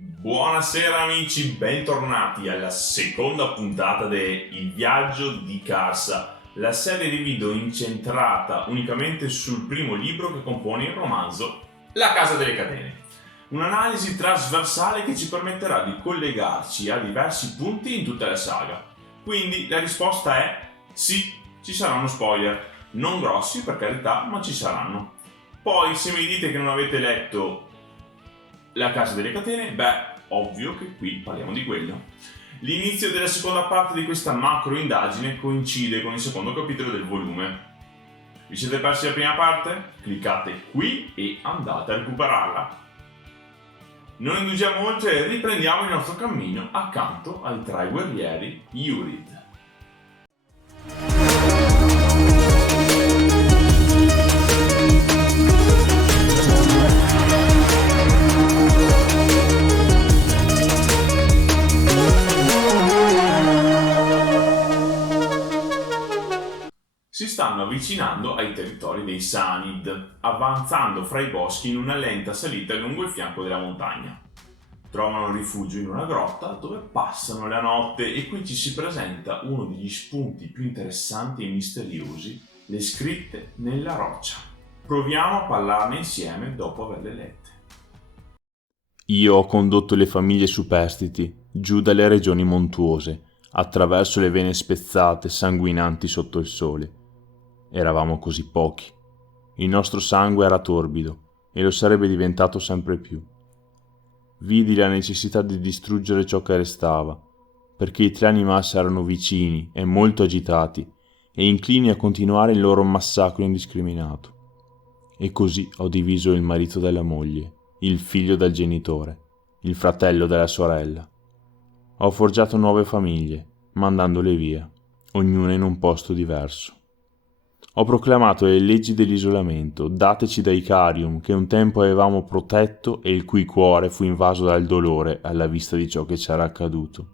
Buonasera amici, bentornati alla seconda puntata de Il viaggio di Carsa, la serie di video incentrata unicamente sul primo libro che compone il romanzo La Casa delle Catene. Un'analisi trasversale che ci permetterà di collegarci a diversi punti in tutta la saga. Quindi la risposta è sì, ci saranno spoiler, non grossi per carità, ma ci saranno. Poi se mi dite che non avete letto La Casa delle Catene, ovvio che qui parliamo di quello. L'inizio della seconda parte di questa macro indagine coincide con il secondo capitolo del volume. Vi siete persi la prima parte? Cliccate qui e andate a recuperarla. Non indugiamo oltre e riprendiamo il nostro cammino accanto ai tre guerrieri Yurid. Si stanno avvicinando ai territori dei Sanid, avanzando fra i boschi in una lenta salita lungo il fianco della montagna. Trovano rifugio in una grotta dove passano la notte e qui ci si presenta uno degli spunti più interessanti e misteriosi, le scritte nella roccia. Proviamo a parlarne insieme dopo averle lette. Io ho condotto le famiglie superstiti giù dalle regioni montuose, attraverso le vene spezzate, sanguinanti sotto il sole. Eravamo così pochi. Il nostro sangue era torbido e lo sarebbe diventato sempre più. Vidi la necessità di distruggere ciò che restava, perché i tre animassi erano vicini e molto agitati e inclini a continuare il loro massacro indiscriminato. E così ho diviso il marito dalla moglie, il figlio dal genitore, il fratello dalla sorella. Ho forgiato nuove famiglie, mandandole via, ognuna in un posto diverso. Ho proclamato le leggi dell'isolamento, dateci da Icarium, che un tempo avevamo protetto e il cui cuore fu invaso dal dolore alla vista di ciò che c'era accaduto.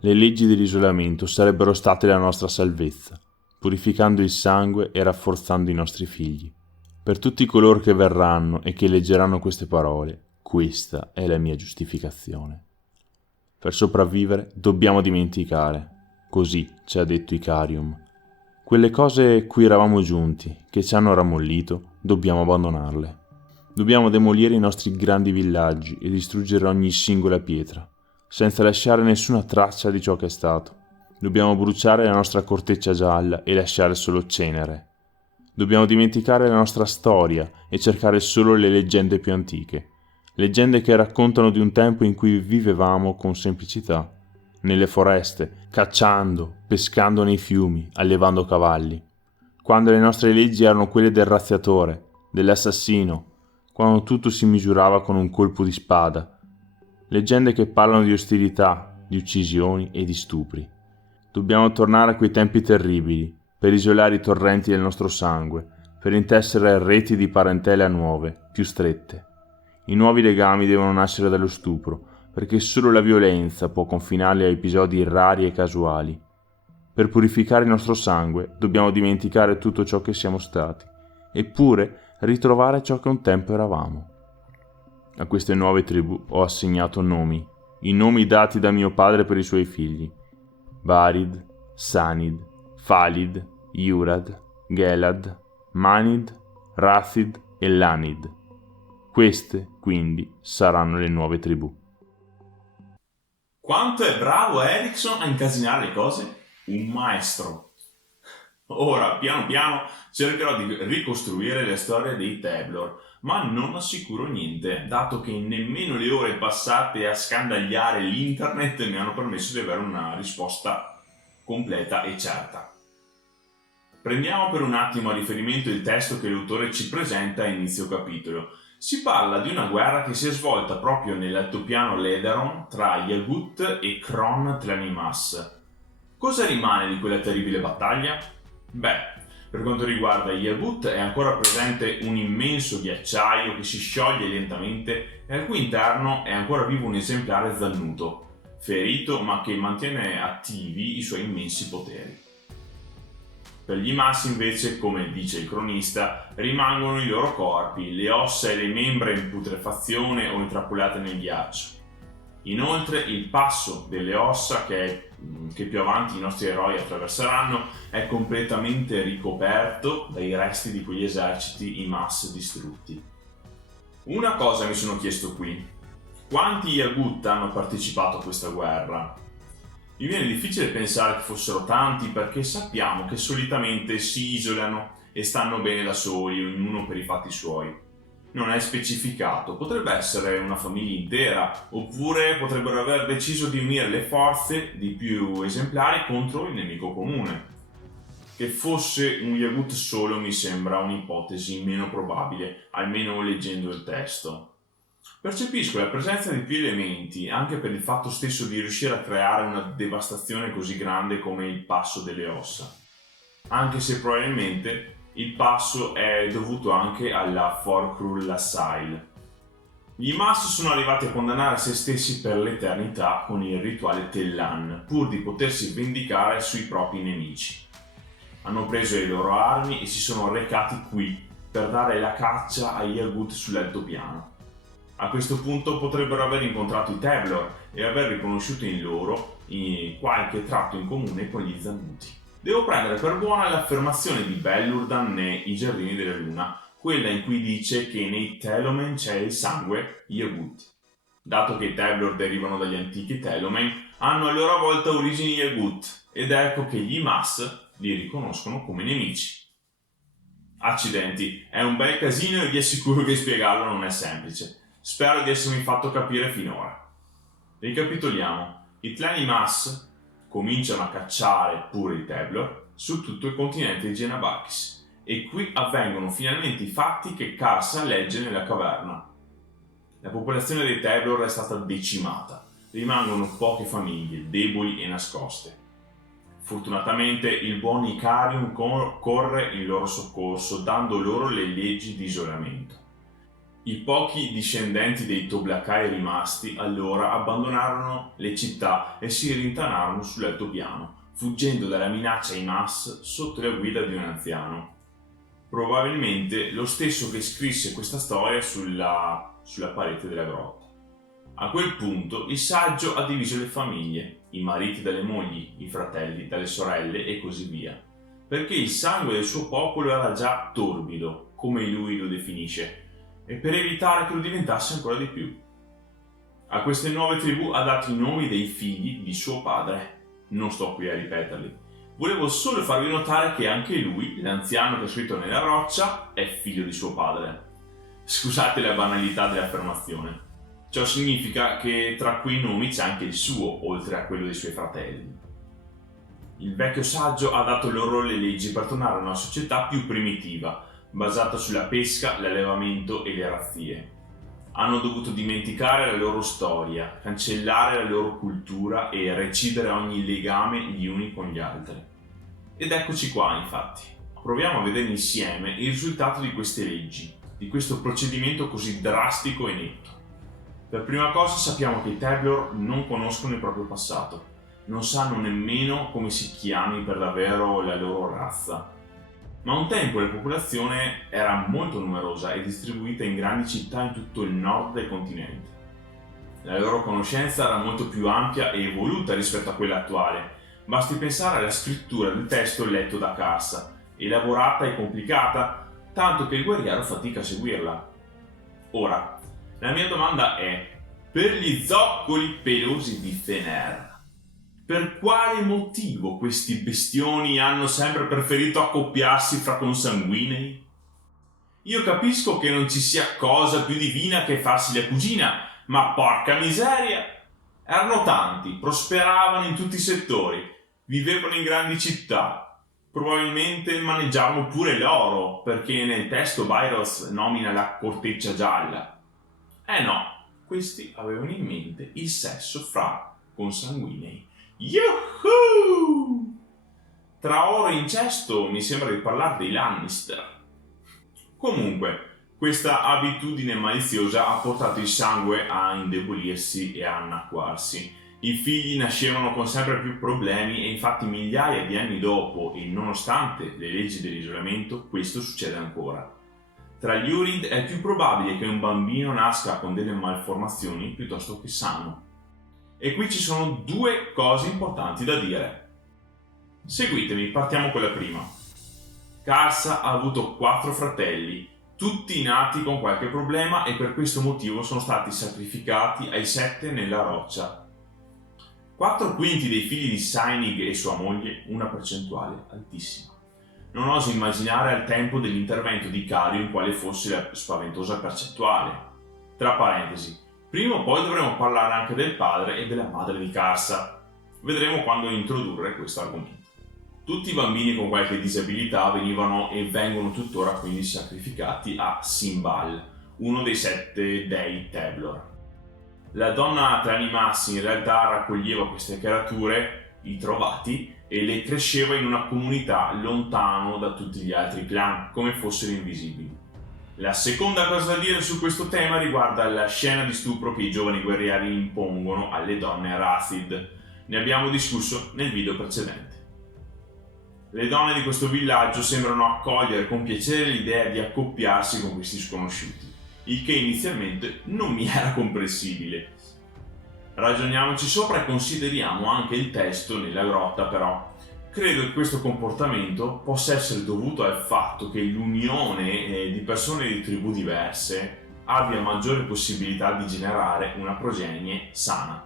Le leggi dell'isolamento sarebbero state la nostra salvezza, purificando il sangue e rafforzando i nostri figli. Per tutti coloro che verranno e che leggeranno queste parole, questa è la mia giustificazione. Per sopravvivere dobbiamo dimenticare, così ci ha detto Icarium. Quelle cose cui eravamo giunti, che ci hanno rammollito, dobbiamo abbandonarle. Dobbiamo demolire i nostri grandi villaggi e distruggere ogni singola pietra, senza lasciare nessuna traccia di ciò che è stato. Dobbiamo bruciare la nostra corteccia gialla e lasciare solo cenere. Dobbiamo dimenticare la nostra storia e cercare solo le leggende più antiche, leggende che raccontano di un tempo in cui vivevamo con semplicità, nelle foreste, cacciando, pescando nei fiumi, allevando cavalli. Quando le nostre leggi erano quelle del razziatore, dell'assassino, quando tutto si misurava con un colpo di spada. Leggende che parlano di ostilità, di uccisioni e di stupri. Dobbiamo tornare a quei tempi terribili, per isolare i torrenti del nostro sangue, per intessere reti di parentela nuove, più strette. I nuovi legami devono nascere dallo stupro, perché solo la violenza può confinarli a episodi rari e casuali. Per purificare il nostro sangue dobbiamo dimenticare tutto ciò che siamo stati, eppure ritrovare ciò che un tempo eravamo. A queste nuove tribù ho assegnato nomi, i nomi dati da mio padre per i suoi figli: Barid, Sanid, Falid, Yurad, Gelad, Manid, Rathid e Lanid. Queste, quindi, saranno le nuove tribù. Quanto è bravo Erickson a incasinare le cose? Un maestro. Ora, piano piano, cercherò di ricostruire la storia dei Tablor, ma non assicuro niente, dato che nemmeno le ore passate a scandagliare l'internet mi hanno permesso di avere una risposta completa e certa. Prendiamo per un attimo a riferimento il testo che l'autore ci presenta a inizio capitolo. Si parla di una guerra che si è svolta proprio nell'altopiano Lederon tra Yagut e Kron Tlanimas. Cosa rimane di quella terribile battaglia? Per quanto riguarda Yagut è ancora presente un immenso ghiacciaio che si scioglie lentamente e al cui interno è ancora vivo un esemplare zannuto, ferito ma che mantiene attivi i suoi immensi poteri. Per gli massi invece, come dice il cronista, rimangono i loro corpi, le ossa e le membra in putrefazione o intrappolate nel ghiaccio. Inoltre il passo delle ossa che più avanti i nostri eroi attraverseranno è completamente ricoperto dai resti di quegli eserciti in massa distrutti. Una cosa mi sono chiesto qui: quanti Yagut hanno partecipato a questa guerra? Mi viene difficile pensare che fossero tanti, perché sappiamo che solitamente si isolano e stanno bene da soli, ognuno per i fatti suoi. Non è specificato, potrebbe essere una famiglia intera, oppure potrebbero aver deciso di unire le forze di più esemplari contro il nemico comune. Che fosse un Yagut solo mi sembra un'ipotesi meno probabile, almeno leggendo il testo. Percepisco la presenza di più elementi, anche per il fatto stesso di riuscire a creare una devastazione così grande come il passo delle ossa. Anche se probabilmente il passo è dovuto anche alla Forkrul Lassail. Gli Mas sono arrivati a condannare se stessi per l'eternità con il rituale Tellan, pur di potersi vendicare sui propri nemici. Hanno preso le loro armi e si sono recati qui per dare la caccia agli Yagut sull'altopiano. A questo punto potrebbero aver incontrato i Teblor e aver riconosciuto in loro qualche tratto in comune con gli Zammuti. Devo prendere per buona l'affermazione di Bellurdan nei I Giardini della Luna, quella in cui dice che nei Telomen c'è il sangue Yagut. Dato che i Teblor derivano dagli antichi Telomen, hanno a loro volta origini Yagut, ed ecco che gli Mas li riconoscono come nemici. Accidenti, è un bel casino e vi assicuro che spiegarlo non è semplice. Spero di essermi fatto capire finora. Ricapitoliamo. I clan Mas cominciano a cacciare pure i Teblor su tutto il continente di Genabakis, e qui avvengono finalmente i fatti che Karsa legge nella caverna. La popolazione dei Teblor è stata decimata, rimangono poche famiglie, deboli e nascoste. Fortunatamente il buon Icarium corre in loro soccorso, dando loro le leggi di isolamento. I pochi discendenti dei Toblakai rimasti allora abbandonarono le città e si rintanarono sull'altopiano, fuggendo dalla minaccia ai Mas sotto la guida di un anziano. Probabilmente lo stesso che scrisse questa storia sulla parete della grotta. A quel punto il saggio ha diviso le famiglie, i mariti dalle mogli, i fratelli dalle sorelle e così via, perché il sangue del suo popolo era già torbido, come lui lo definisce, e per evitare che lo diventasse ancora di più. A queste nuove tribù ha dato i nomi dei figli di suo padre. Non sto qui a ripeterli. Volevo solo farvi notare che anche lui, l'anziano che è scritto nella roccia, è figlio di suo padre. Scusate la banalità dell'affermazione. Ciò significa che tra quei nomi c'è anche il suo, oltre a quello dei suoi fratelli. Il vecchio saggio ha dato loro le leggi per tornare a una società più primitiva, basata sulla pesca, l'allevamento e le razzie. Hanno dovuto dimenticare la loro storia, cancellare la loro cultura e recidere ogni legame gli uni con gli altri. Ed eccoci qua, infatti. Proviamo a vedere insieme il risultato di queste leggi, di questo procedimento così drastico e netto. Per prima cosa sappiamo che i Teblor non conoscono il proprio passato, non sanno nemmeno come si chiami per davvero la loro razza. Ma un tempo la popolazione era molto numerosa e distribuita in grandi città in tutto il nord del continente. La loro conoscenza era molto più ampia e evoluta rispetto a quella attuale. Basti pensare alla scrittura del testo letto da Karsa, elaborata e complicata, tanto che il guerriero fatica a seguirla. Ora, la mia domanda è: per gli zoccoli pelosi di Fener, per quale motivo questi bestioni hanno sempre preferito accoppiarsi fra consanguinei? Io capisco che non ci sia cosa più divina che farsi la cugina, ma porca miseria! Erano tanti, prosperavano in tutti i settori, vivevano in grandi città, probabilmente maneggiavano pure l'oro, perché nel testo Byros nomina la corteccia gialla. No, questi avevano in mente il sesso fra consanguinei. Yuhu! Tra oro e incesto mi sembra di parlare dei Lannister. Comunque, questa abitudine maliziosa ha portato il sangue a indebolirsi e a annacquarsi. I figli nascevano con sempre più problemi e infatti migliaia di anni dopo, e nonostante le leggi dell'isolamento, questo succede ancora. Tra gli Urid è più probabile che un bambino nasca con delle malformazioni piuttosto che sano. E qui ci sono due cose importanti da dire. Seguitemi, partiamo con la prima. Karsa ha avuto 4 fratelli, tutti nati con qualche problema e per questo motivo sono stati sacrificati ai 7 nella roccia. 4 quinti dei figli di Sainig e sua moglie, una percentuale altissima. Non oso immaginare al tempo dell'intervento di Cario quale fosse la spaventosa percentuale. Tra parentesi, prima o poi dovremo parlare anche del padre e della madre di Karsa. Vedremo quando introdurre questo argomento. Tutti i bambini con qualche disabilità venivano e vengono tuttora quindi sacrificati a Simbal, uno dei 7 dei Teblor. La donna Tranimas in realtà raccoglieva queste creature, i trovati, e le cresceva in una comunità lontano da tutti gli altri clan, come fossero invisibili. La seconda cosa da dire su questo tema riguarda la scena di stupro che i giovani guerrieri impongono alle donne Rathid. Ne abbiamo discusso nel video precedente. Le donne di questo villaggio sembrano accogliere con piacere l'idea di accoppiarsi con questi sconosciuti, il che inizialmente non mi era comprensibile. Ragioniamoci sopra e consideriamo anche il testo nella grotta, però. Credo che questo comportamento possa essere dovuto al fatto che l'unione di persone di tribù diverse abbia maggiore possibilità di generare una progenie sana.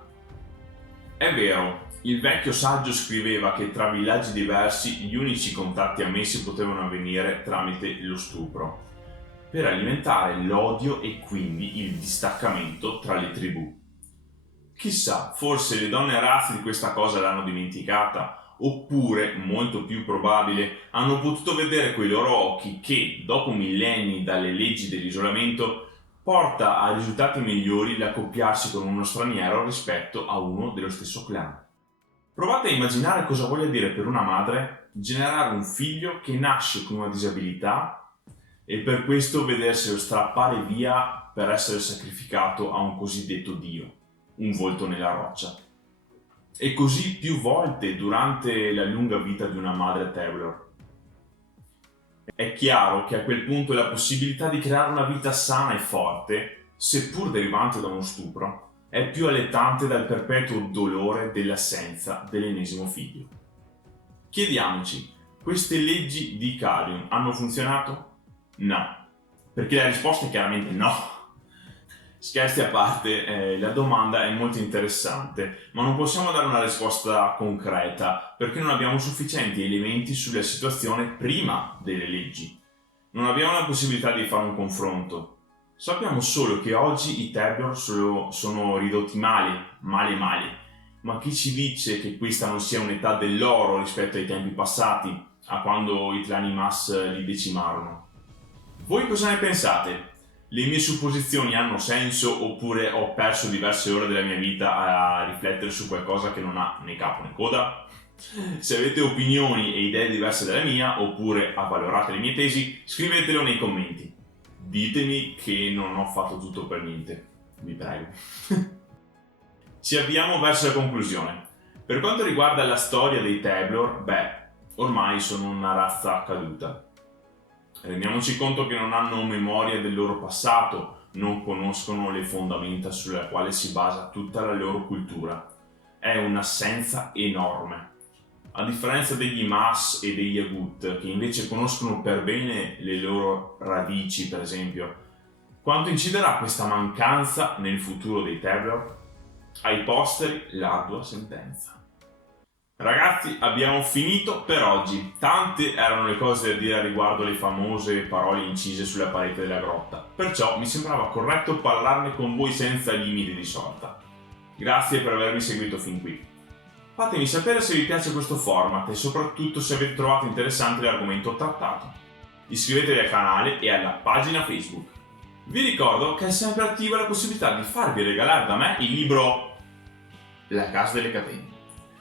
È vero, il vecchio saggio scriveva che tra villaggi diversi gli unici contatti ammessi potevano avvenire tramite lo stupro, per alimentare l'odio e quindi il distaccamento tra le tribù. Chissà, forse le donne razze di questa cosa l'hanno dimenticata, oppure, molto più probabile, hanno potuto vedere coi loro occhi che, dopo millenni dalle leggi dell'isolamento, porta a risultati migliori l'accoppiarsi con uno straniero rispetto a uno dello stesso clan. Provate a immaginare cosa voglia dire per una madre generare un figlio che nasce con una disabilità e per questo vederselo strappare via per essere sacrificato a un cosiddetto dio, un volto nella roccia. E così più volte durante la lunga vita di una madre Teblor. È chiaro che a quel punto la possibilità di creare una vita sana e forte, seppur derivante da uno stupro, è più allettante dal perpetuo dolore dell'assenza dell'ennesimo figlio. Chiediamoci, queste leggi di Carium hanno funzionato? No, perché la risposta è chiaramente no. Scherzi a parte, la domanda è molto interessante, ma non possiamo dare una risposta concreta perché non abbiamo sufficienti elementi sulla situazione prima delle leggi. Non abbiamo la possibilità di fare un confronto. Sappiamo solo che oggi i Teblor sono ridotti male, ma chi ci dice che questa non sia un'età dell'oro rispetto ai tempi passati, a quando i Tlanimas li decimarono? Voi cosa ne pensate? Le mie supposizioni hanno senso oppure ho perso diverse ore della mia vita a riflettere su qualcosa che non ha né capo né coda? Se avete opinioni e idee diverse dalla mia oppure avvalorate le mie tesi, scrivetelo nei commenti. Ditemi che non ho fatto tutto per niente, vi prego. Ci avviamo verso la conclusione. Per quanto riguarda la storia dei Teblor, ormai sono una razza caduta. Rendiamoci conto che non hanno memoria del loro passato, non conoscono le fondamenta sulle quali si basa tutta la loro cultura. È un'assenza enorme. A differenza degli Mas e degli Agut, che invece conoscono per bene le loro radici, per esempio, quanto inciderà questa mancanza nel futuro dei Teblor? Ai posteri l'ardua sentenza. Ragazzi, abbiamo finito per oggi. Tante erano le cose da dire a riguardo le famose parole incise sulla parete della grotta, perciò mi sembrava corretto parlarne con voi senza limiti di sorta. Grazie per avermi seguito fin qui. Fatemi sapere se vi piace questo format e soprattutto se avete trovato interessante l'argomento trattato. Iscrivetevi al canale e alla pagina Facebook. Vi ricordo che è sempre attiva la possibilità di farvi regalare da me il libro La Casa delle Catene.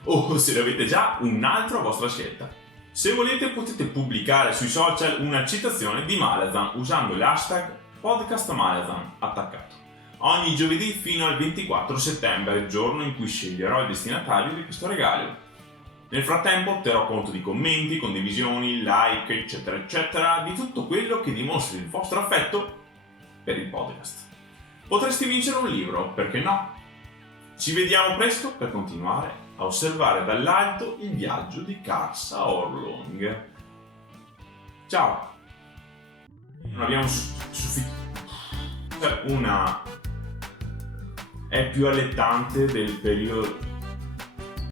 O se ne avete già un altro a vostra scelta. Se volete potete pubblicare sui social una citazione di Malazan usando l'hashtag podcastmalazan attaccato. Ogni giovedì fino al 24 settembre, giorno in cui sceglierò il destinatario di questo regalo. Nel frattempo terrò conto di commenti, condivisioni, like, eccetera, eccetera, di tutto quello che dimostri il vostro affetto per il podcast. Potresti vincere un libro, perché no? Ci vediamo presto per continuare a osservare dall'alto il viaggio di Karsa Orlong. Ciao! Non abbiamo una è più allettante del periodo